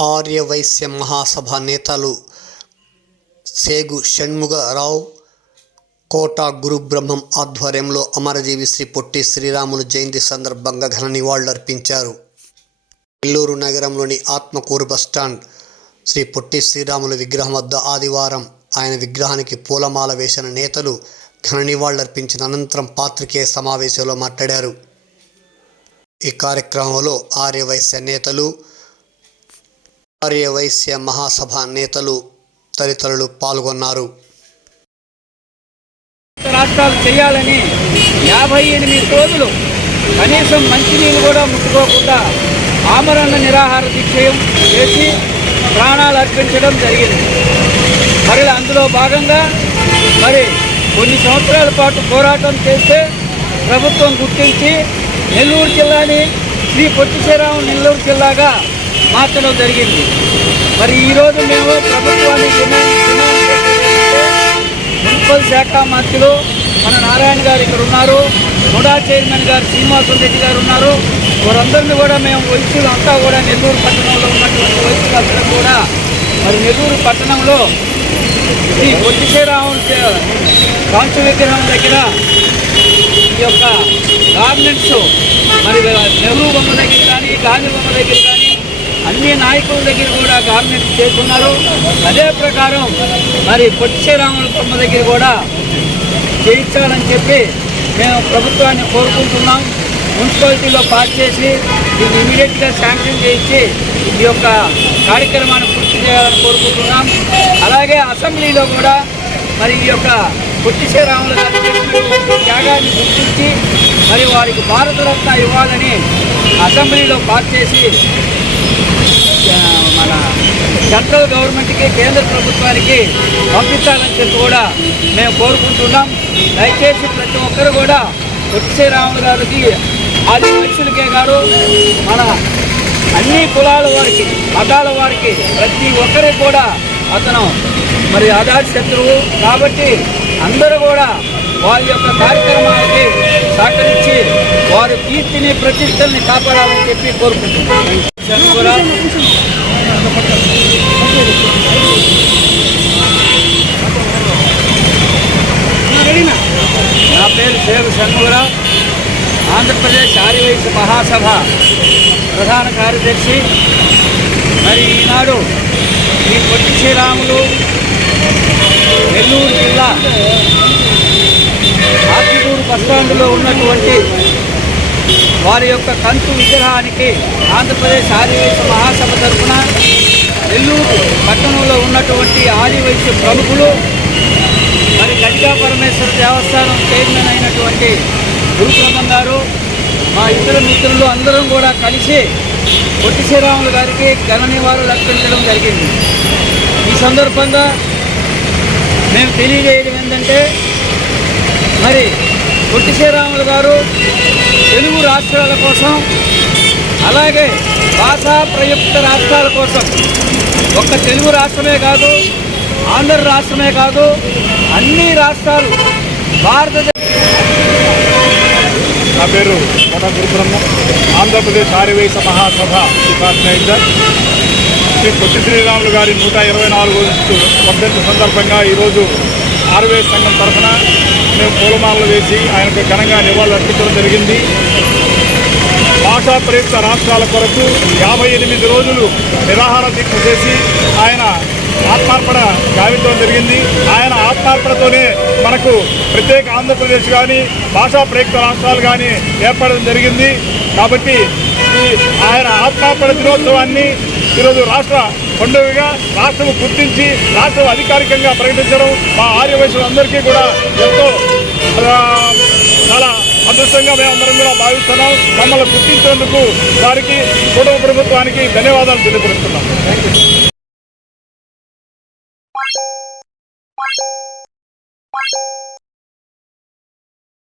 ఆర్యవైశ్య మహాసభ నేతలు సేగు షణ్ముగరావు కోట గురుబ్రహ్మం ఆధ్వర్యంలో అమరజీవి శ్రీ పొట్టి శ్రీరాములు జయంతి సందర్భంగా ఘన నివాళులర్పించారు. నెల్లూరు నగరంలోని ఆత్మకూరు బస్టాండ్ శ్రీ పొట్టి శ్రీరాములు విగ్రహం వద్ద ఆదివారం ఆయన విగ్రహానికి పూలమాల వేసిన నేతలు ఘన నివాళులర్పించిన అనంతరం పాత్రికేయ సమావేశంలో మాట్లాడారు. ఈ కార్యక్రమంలో ఆర్యవైశ్య నేతలు ఆర్యవైశ్య మహాసభ నేతలు తదితరులు పాల్గొన్నారు. రాష్ట్రాలు చేయాలని యాభై ఎనిమిది రోజులు కనీసం మంచినీళ్ళు కూడా ముట్టుకోకుండా ఆమరణ నిరాహార దీక్షయం చేసి ప్రాణాలు అర్పించడం జరిగింది. మరి అందులో భాగంగా మరి కొన్ని సంవత్సరాల పాటు పోరాటం చేస్తే ప్రభుత్వం గుర్తించి నెల్లూరు జిల్లాని శ్రీ పొట్టి శ్రీరాము నెల్లూరు జిల్లాగా మార్చడం జరిగింది. మరి ఈరోజు మేము ప్రభుత్వానికి మున్సిపల్ శాఖ మంత్రులు మన నారాయణ గారు ఇక్కడ ఉన్నారు హుడా చైర్మన్ గారు శ్రీనివాసం రెడ్డి గారు ఉన్నారు. వారందరినీ కూడా మేము వైశ్యులు అంతా కూడా నెల్లూరు పట్టణంలో ఉన్నటువంటి వైశ్యులు కూడా మరి నెల్లూరు పట్టణంలో ఈ పొట్టి కాంచు విగ్రహం దగ్గర ఈ యొక్క గార్మెంట్స్ మరి నెహ్రూ బొమ్మ దగ్గర కానీ గాంధీ బొమ్మ దగ్గర కానీ అన్ని నాయకుల దగ్గర కూడా గవర్నమెంట్ చేస్తున్నారు. అదే ప్రకారం మరి పొట్టి శ్రీరాముల కొమ్మ దగ్గర కూడా చేయించాలని చెప్పి మేము ప్రభుత్వాన్ని కోరుకుంటున్నాం. మున్సిపాలిటీలో పాస్ చేసి దీన్ని ఇమీడియట్గా శాంక్షన్ చేయించి ఈ యొక్క కార్యక్రమాన్ని పూర్తి చేయాలని కోరుకుంటున్నాం. అలాగే అసెంబ్లీలో కూడా మరి ఈ యొక్క పొట్టి శ్రీరాములు గారు చేసినటువంటి త్యాగాన్ని గుర్తించి మరి వారికి భారతరత్న ఇవ్వాలని అసెంబ్లీలో పాస్ చేసి మన సెంట్రల్ గవర్నమెంట్కి కేంద్ర ప్రభుత్వానికి పంపించాలని చెప్పి కూడా మేము కోరుకుంటున్నాం. దయచేసి ప్రతి ఒక్కరు కూడా పొట్టి శ్రీరాములు గారికి ఆది మనుషులకే కాదు మన అన్ని కులాల వారికి మతాల వారికి ప్రతి ఒక్కరికి కూడా అతను మరి ఆధార్ శత్రువు కాబట్టి అందరూ కూడా వారి యొక్క కార్యక్రమాలకి సహకరించి వారి కీర్తిని ప్రతిష్టల్ని కాపాడాలని చెప్పి కోరుకుంటున్నాను. నా పేరు సేవ షణ్ముగరావు ఆంధ్రప్రదేశ్ ఆర్యవైశ్య మహాసభ ప్రధాన కార్యదర్శి. మరి ఈనాడు ఈ పొట్టి శ్రీరాములు నెల్లూరు జిల్లా ఆకిగూరు బస్టాండ్లో ఉన్నటువంటి వారి యొక్క కంతు విగ్రహానికి ఆంధ్రప్రదేశ్ ఆదివైశ్య మహాసభ తరఫున నెల్లూరు పట్టణంలో ఉన్నటువంటి ఆదివైశ్య ప్రముఖులు మరి గడిగా పరమేశ్వర దేవస్థానం చైర్మన్ అయినటువంటి గురుబ్రహ్మం గారు మా ఇద్దరు మిత్రులు అందరం కూడా కలిసి పొట్టి శ్రీరాములు గారికి ఘన నివాళులు అర్పించడం జరిగింది. ఈ సందర్భంగా మేము తెలియజేయడం ఏంటంటే మరి పొట్టి శ్రీరాములు గారు తెలుగు రాష్ట్రాల కోసం అలాగే భాషా ప్రయుక్త రాష్ట్రాల కోసం ఒక్క తెలుగు రాష్ట్రమే కాదు ఆంధ్ర రాష్ట్రమే కాదు అన్ని రాష్ట్రాలు భారతదేశ నా పేరు కోట గురుబ్రహ్మ. ఆంధ్రప్రదేశ్ ఆర్యవైశ్య మహాసభ ఉపాధ్యాయుడు శ్రీ పొట్టి శ్రీరాములు గారి నూట ఇరవై నాలుగు వర్ధంతి సందర్భంగా ఈరోజు ఆర్వే సంఘం తరఫున మేము పూలమాలలు వేసి ఆయనకు ఘనంగా నివాళులర్పించడం జరిగింది. భాషా ప్రయుక్త రాష్ట్రాల కొరకు యాభై ఎనిమిది రోజులు నిరాహార దీక్ష చేసి ఆయన ఆత్మార్పణ గావించడం జరిగింది. ఆయన ఆత్మార్పణతోనే మనకు ప్రత్యేక ఆంధ్రప్రదేశ్ కానీ భాషా ప్రయుక్త రాష్ట్రాలు కానీ ఏర్పడడం జరిగింది. కాబట్టి ఈ ఆయన ఆత్మార్పణ దినోత్సవాన్ని ఈరోజు రాష్ట్ర పండుగగా రాష్ట్రం గుర్తించి రాష్ట్రం అధికారికంగా ప్రకటించడం మా ఆర్యవయసులందరికీ కూడా ఎంతో చాలా అదృష్టంగా మేమందరం కూడా భావిస్తున్నాం. మమ్మల్ని గుర్తించేందుకు వారికి కుటుంబ ప్రభుత్వానికి ధన్యవాదాలు తెలియపరుస్తున్నాం.